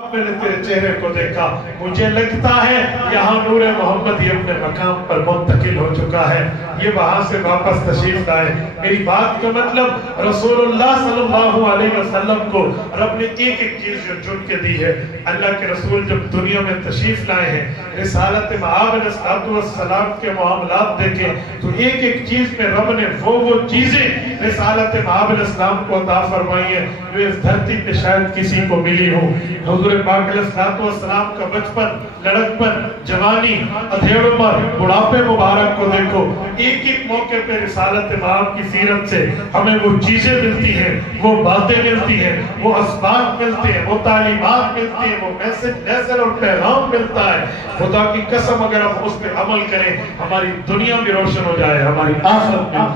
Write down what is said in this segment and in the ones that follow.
میں نے تیرے چہرے کو دیکھا، مجھے لگتا ہے یہاں نور محمد ہی اپنے مقام پر منتقل ہو چکا ہے، یہ وہاں سے واپس تشریف لائے۔ میری بات کا مطلب رسول اللہ صلی اللہ علیہ وسلم کو رب نے ایک ایک چیز جو چن کے دی ہے۔ اللہ کے رسول جب دنیا میں تشریف لائے ہیں، رسالت مآب علیہ السلام کے معاملات دیکھیں تو ایک ایک چیز میں رب نے وہ چیزیں رسالت مآب علیہ السلام کو عطا فرمائی ہیں جو اس دھرتی پہ شاید کسی کو ملی ہو۔ حضور پاک علیہ السلام کا بچپن، لڑکپن، جوانی، ادھیڑ عمر، بڑھاپے مبارک کو دیکھو، ایک ایک موقع پہ رسالت مآب کی سیرت سے ہمیں وہ چیزیں ملتی ہیں، وہ باتیں ملتی ہیں، وہ اسباق ملتے ہیں، وہ تعلیمات ملتی ہیں، وہ میسج اور پیغام ملتا ہے۔ خدا کی قسم اگر ہم اس پہ عمل کریں ہماری دنیا بھی روشن ہو جائے، ہماری آخرت بھی۔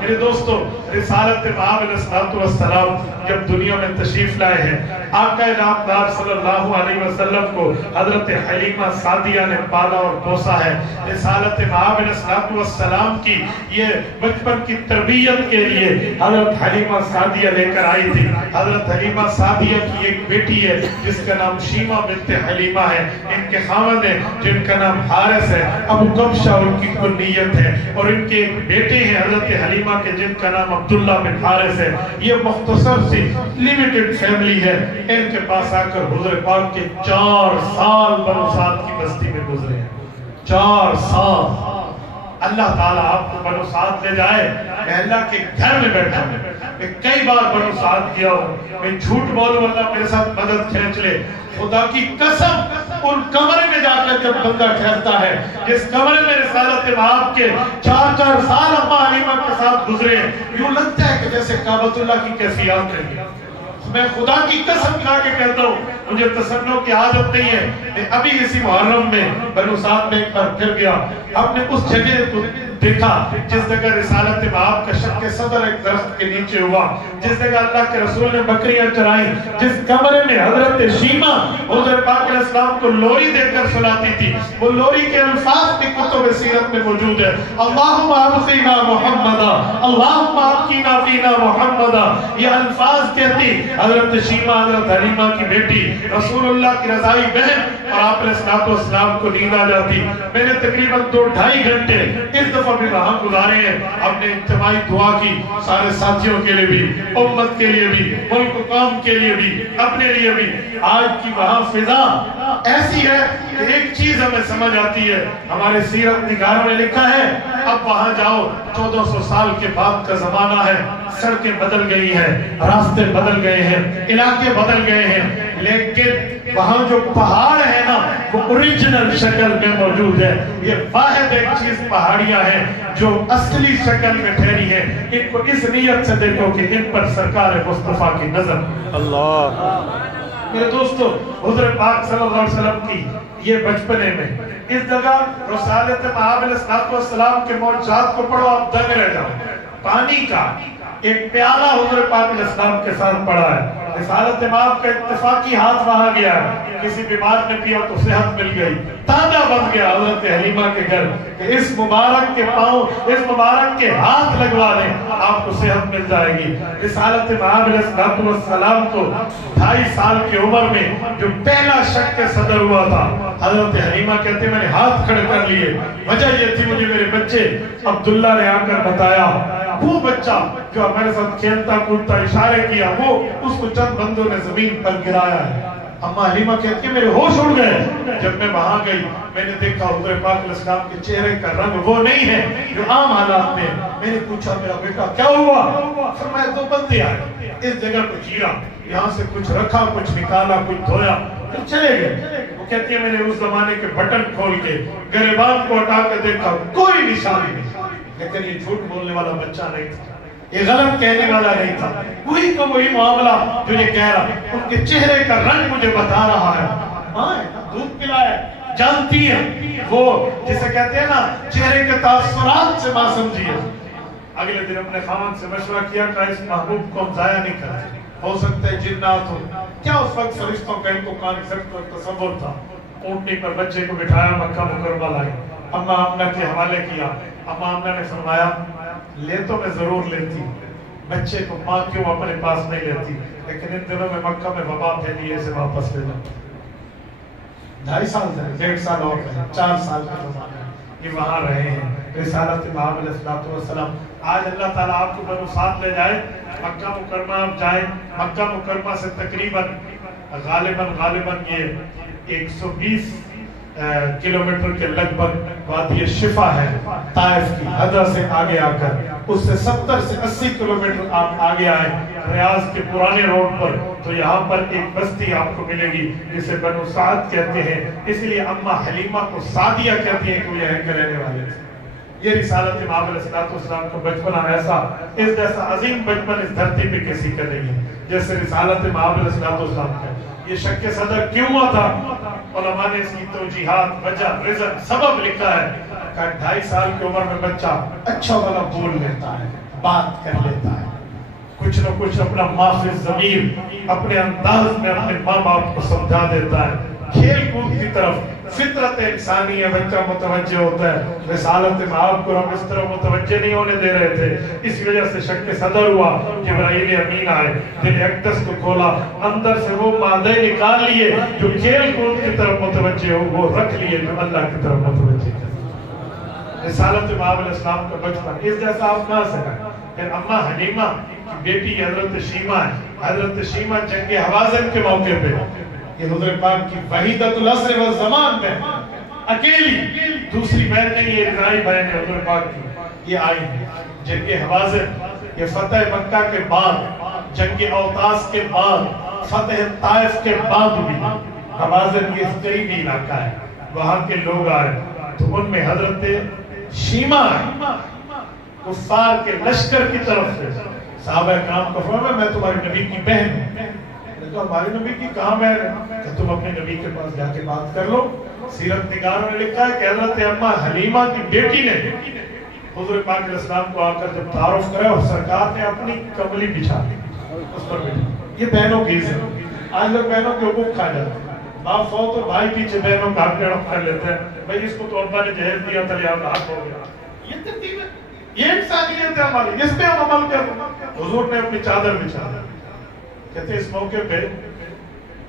میرے دوستو، رسالت مآب علیہ السلام جب دنیا میں تشریف لائے ہیں، آقا نامدار صلی اللہ علیہ وسلم کو حضرت حلیمہ سعدیہ نے پالا اور پوسا ہے۔ رسالت مآب علیہ السلام کی یہ بچپن کی تربیت کے لیے حضرت حلیمہ سعدیہ لے کر آئی تھی۔ حضرت حلیمہ سعدیہ کی ایک بیٹی ہے جس کا نام شیمہ بنت حلیمہ ہے، ان کے خاوند ہیں جن کا نام حارث ہے، ابو کبشہ ان کی کنیت ہے، اور ان کے ایک بیٹے ہیں حضرت حلیمہ کے جن کا نام عبداللہ بن حارث ہے۔ یہ مختصر سی لیمیٹڈ فیملی ہے۔ ان کے پاس آ کر حضور پاک کے 4 سال بنو سعد کی بستی میں گزرے ہیں۔ 4 سال اللہ تعالیٰ آپ کو بنو سعد لے جائے، میں اللہ کے گھر میں بیٹھا ہوں، میں کئی بار بنو سعد گیا ہوں، میں جھوٹ بولوں اللہ میرے ساتھ مدد کھینچ لے، خدا کی قسم ان کمرے میں جا کر جب بندہ ٹھہرتا ہے جس کمرے میں رسالت مآب کے 4 سال اماں حلیمہ کے ساتھ گزرے ہیں، یوں لگتا ہے کہ جیسے کعبۃ اللہ کی کیفیات رہی ہے۔ میں خدا کی قسم کھا کے کہتا ہوں مجھے تصنع کی عادت نہیں ہے، میں ابھی اسی محرم میں بنو سعد میں ایک بار پھر گیا، ہم نے اس جگہ کو دیکھا جس جگہ رسالت مآب کا شق صدر ایک درخت کے نیچے ہوا، جس جگہ اللہ کے رسول نے بکریاں چرائیں، جس کمرے میں حضرت شیمہ حضور پاک علیہ السلام کو لوری دے کر سناتی تھی، وہ لوری کے الفاظ بھی کتب سیرت میں موجود ہے۔ اللہم ابقینا محمدا، اللہم ابقینا فینا محمدا، یہ الفاظ کہتی حضرت شیمہ حضرت حلیمہ کی بیٹی، رسول اللہ کی رضائی بہن، اور آپ علیہ السلام کو نیند آ جاتی۔ میں نے تقریباً 2-2.5 گھنٹے اس دفعہ بھی وہاں گزارے ہیں۔ ہم نے اجتماعی دعا کی سارے ساتھیوں کے لیے بھی، امت کے لیے بھی، ملک و قوم کے لیے بھی، اپنے لیے بھی۔ آج کی وہاں فضا ایسی ہے کہ ایک چیز ہمیں سمجھ آتی ہے، ہمارے سیرت نگاروں نے لکھا ہے اب وہاں جاؤ 1400 سال کے بعد کا زمانہ ہے، سڑکیں بدل گئی ہیں، راستے بدل گئے ہیں، علاقے بدل گئے ہیں، لیکن وہاں جو پہاڑ ہے نا وہ اوریجنل شکل میں موجود ہے۔ یہ واحد ایک چیز پہاڑیاں ہیں جو اصلی شکل میں ٹھہری ہیں، ان کو اس نیت سے دیکھو کہ ان پر سرکار مصطفیٰ کی نظر۔ اللہ میرے دوستو، حضور پاک صلی اللہ علیہ وسلم کی یہ بچپنے میں اس جگہ رسالت مآب علیہ السلام کے معجزات کو پڑھو آپ دنگ رہ جاؤ۔ پانی کا ایک پیالہ حضور پاک علیہ السلام کے ساتھ پڑا ہے، رسالت مآب کا اتفاقی ہاتھ وہاں گیا ہے، کسی بیمار نے پیا تو صحت مل گئی، تازہ بن گیا حضرت حلیمہ کے گھر کہ اس مبارک کے پاؤں، اس مبارک کے ہاتھ لگوا لیں آپ کو صحت مل جائے گی۔ رسالت مآب علیہ السلام کو 2.5 سال کی عمر میں جو پہلا شق صدر ہوا تھا، حضرت حلیمہ کہتے میں نے ہاتھ کھڑے کر لیے، وجہ یہ تھی مجھے میرے بچے عبداللہ نے آ کر بتایا، وہ بچہ جو ہمارے ساتھ کھیلتا کودتا اشارے کیا وہ اس کو چند بندوں نے زمین پر گرایا ہے۔ اماں حلیمہ کہتی ہے میرے ہوش اڑ گئے جب میں وہاں گئی، میں نے دیکھا حضور پاک علیہ السلام کے چہرے کا رنگ وہ نہیں ہے جو عام حالات میں۔ میں نے پوچھا میرا بیٹا کیا ہوا؟ فرمایا 2 بندے آئے، اس جگہ کو چیرا، یہاں سے کچھ رکھا، کچھ نکالا، کچھ دھویا، پھر چلے گئے۔ وہ کہتی ہے میں نے اس زمانے کے بٹن کھول کے گریبان کو ہٹا کے دیکھا، کوئی نشانی نہیں، لیکن یہ جھوٹ بولنے والا بچہ نہیں تھا، یہ غلط کہنے والا نہیں تھا، وہی تو وہی معاملہ جو یہ کہہ رہا، ان کے چہرے کا رنگ مجھے بتا رہا ہے۔ ماں دودھ پلایا، جانتی ہے وہ جسے کہتے ہیں نا چہرے کے تاثرات سے ماں سمجھیے۔ اگلے دن اپنے خاوند سے مشورہ کیا کہ اس محبوب کو ہم ضائع نہیں کرتے، ہو سکتا ہے جنات ہو، کیا اس وقت فرشتوں کا ان کو کانسیپٹ اور تصور تھا۔ اونٹنی پر بچے کو بٹھایا، مکہ مکرمہ لائے، اماں آمنہ کے حوالے کیا۔ اماں آمنہ نے فرمایا لے تو میں ضرور لیتی بچے کو ماں کیوں اپنے پاس نہیں لیتی؟ لیکن ان دنوں میں مکہ میں وبا پھیلی ہے، اسے واپس لے جاؤ۔ 2.5 سال سے 1.5 سال اور 4 سال کا زمانہ ہے، یہ وہاں رہے ہیں رسالت محمد علیہ الصلوۃ والسلام۔ آج اللہ تعالیٰ آپ کو بنو سعد لے جائے، مکہ مکرمہ آپ جائیں، مکہ مکرمہ سے تقریباً غالباً یہ 120 کلومیٹر کے لگ بھگ وادی شفا ہے طائف کی، حدہ سے آگے آ کر اس سے 70 سے 80 کلومیٹر آپ آگے آئیں ریاض کے پرانے روڈ پر، تو یہاں پر ایک بستی آپ کو ملے گی جسے بنو سعد کہتے ہیں، اس لیے اماں حلیمہ کو سعدیہ کہتی ہیں کہ وہ یہیں کے رہنے والے تھے۔ یہ رسالت امام علیہ السلام کا بچپنا ایسا، اس جیسا عظیم بچپن اس دھرتی پہ کسی کا نہیں ہے جیسے رسالت امام علیہ السلام کا۔ یہ شک صدر کیوں ہوا تھا؟ علماء نے اس کی توجیحات، وجہ، رزق، سبب لکھا ہے کہ 2.5 سال کی عمر میں بچہ اچھا والا بول لیتا ہے، بات کر لیتا ہے، کچھ نہ کچھ اپنا مافِ ضمیر اپنے انداز میں اپنے ماں باپ کو سمجھا دیتا ہے، کھیل کود کی طرف فطرت انسانی ہے، بچہ متوجہ ہوتا ہے۔ رسالت مآب کو ہم اس طرح متوجہ نہیں ہونے دے رہے تھے، اس وجہ سے شک صدر ہوا۔ جبرائیل امین آئے، دل اقدس کو کھولا، اندر سے وہ مادے نکال لیے جو کھیل کود کی طرف متوجہ ہو، وہ رکھ لیے جو اللہ کی طرف متوجہ ہے۔ رسالت مآب علیہ السلام کا بچپن اس جیسا آپ کہاں سے ہے؟ پھر اماں حلیمہ کی بیٹی حضرت شیمہ ہے، حضرت شیمہ جنگ حوازن کے موقع پہ یہ حضور پاک کی وحیدۃ العصر والزمان میں اکیلی، دوسری بہن نہیں، یہ ابنائی بہن ہے حضور پاک کی، یہ آئی ہے جنگ حوازن، یہ فتح مکہ کے بعد، جنگ اوطاس کے بعد، فتح طائف کے بعد بھی حوازن یہ قریبی علاقہ ہے، وہاں کے لوگ آئے تو ان میں حضرت شیمہ ہے، کفار کے لشکر کی طرف سے صحابہ کرام کو فرمایا میں تمہاری نبی کی بہن ہوں۔ تو ہماری نبی کی کہاں بہن ہے کہ تم اپنے نبی کے پاس جا کے بات کر لو۔ سیرت نگاروں نے لکھا ہے کہ حضرت اماں حلیمہ کی بیٹی نے حضور پاک علیہ السلام کو آ کر جب تعارف کرا اور سرکار نے اپنی کملی بچھا دی اس پر بیٹھا۔ یہ بہنوں کی عزت، آج لوگ بہنوں کے حقوق کھا جاتے ہیں، باپ فوت ہو بھائی پیچھے بہنوں کا حق ہڑپ کر لیتے ہیں، بھائی اس کو تو ابا نے جہیز دیا تھا لہٰذا حق ہو گیا۔ یہ ترتیب ہے، یہ انسانیت ہے ہماری، اس پہ ہم عمل کریں۔ حضور نے اپنی چادر بچھا دی، کہتے ہیں اس موقع پہ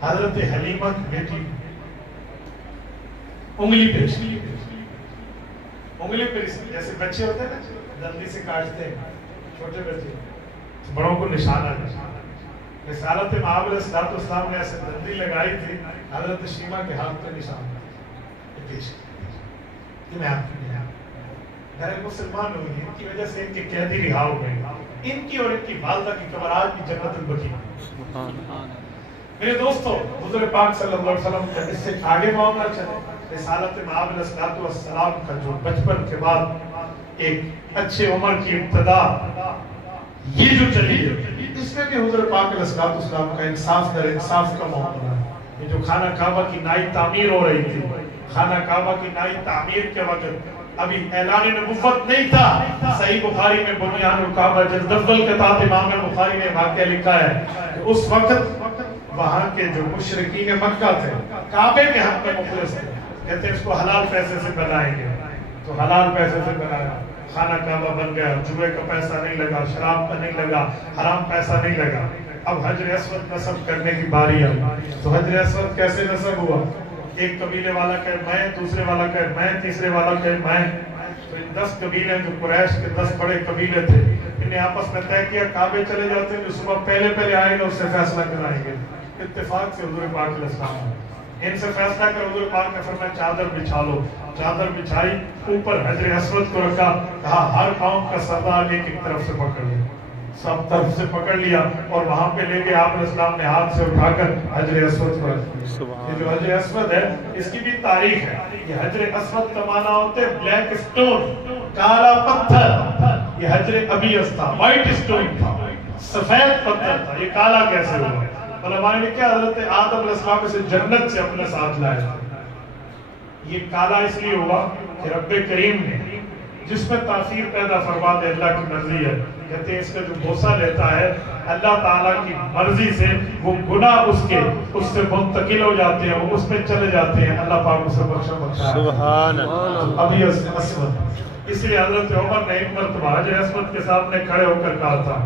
حضرت حلیمہ کی بیٹی انگلی پہ جیسے بچے ہوتے ہیں نا جلدی سے کاٹتے ہیں، چھوٹے بچے بڑوں کو نشانہ رسالت مآب علیہ السلام نے ایسے دندی لگائی تھی، حضرت شیمہ کے ہاتھ پہ نشان یہ میں آپ کی میرے مسلمان ہوئی ہیں، ان کی وجہ سے ان کے قیدی رہا ہو گئے، ان کی اور ان کی والدہ کی قبر آج بھی جنت البقیع۔ میرے دوستو، حضور پاک صلی اللہ علیہ وسلم کا اس سے آگے معاملہ چلے، رسالت مآب علیہ السلام کا جو بچپن کے بعد ایک اچھے عمر کی ابتدا یہ جو چلی ہے، اس میں بھی حضور پاک علیہ السلام کا انصاف در انصاف کا معاملہ ہے۔ یہ جو خانہ کعبہ کی نئی تعمیر ہو رہی تھی، خانہ کعبہ کی نئی تعمیر کے وقت ابھی اعلان نبوت نہیں تھا، صحیح بخاری میں بنیان الکعبہ جلدول کے تحت امام بخاری نے واقعہ لکھا ہے کہ اس وقت وہاں کے جو مشرکین مکہ تھے کعبے کے حق میں مخلص تھے، کہتے ہیں اس کو حلال پیسے سے بنائیں گے، تو حلال پیسے سے بنایا، خانہ کعبہ بن گیا، جوئے کا پیسہ نہیں لگا، شراب کا نہیں لگا، حرام پیسہ نہیں لگا۔ اب حجر اسود نصب کرنے کی باری آئی، تو حجر اسود کیسے نصب ہوا؟ ایک قبیلے والا کہے میں، دوسرے والا کہے میں، تیسرے والا کہے میں، تو ان 10 قبیلے جو قریش کے 10 بڑے قبیلے تھے، انہیں آپس میں طے کیا کعبے چلے جاتے ہیں، جو صبح پہلے آئے گا اس سے فیصلہ کرائیں گے۔ اتفاق سے حضور پاک علیہ السلام ان سے فیصلہ کر حضور پاک نے فرمایا چادر بچھا لو، چادر بچھائی، اوپر حجر اسود کو رکھا، کہا ہر قوم کا سردار ایک ایک طرف سے پکڑ لیا، سب طرف سے پکڑ لیا، اور وہاں پہ لے کے آپ علیہ السلام نے ہاتھ سے اٹھا کر حجر اسود کو رکھ دیا۔ یہ جو حجر اسود ہے اس کی بھی تاریخ ہے، یہ حجر اسود کا معنی ہوتے بلیک اسٹون، کالا پتھر، یہ حجر ابیض تھا، وائٹ اسٹون تھا، سفید پتھر تھا، یہ کالا کیسے ہوا؟ علماء نے کیا حضرت آدم علیہ السلام اسے جنت سے اپنے ساتھ لائے، یہ کالا اس لیے ہوا کہ رب کریم نے جس میں تاثیر پیدا فرما دے اللہ کی مرضی ہے، کہتے ہیں اس کا جو بوسہ لیتا ہے اللہ تعالیٰ کی مرضی سے وہ گناہ اس سے منتقل ہو جاتے ہیں، وہ اس میں چلے جاتے ہیں، اللہ پاک اسے بخشا سبحان اللہ۔ ابھی اسود، اس لیے حضرت عمر نے ایک مرتبہ حجر اسود کے سامنے کھڑے ہو کر کہا تھا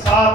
7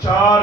4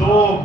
2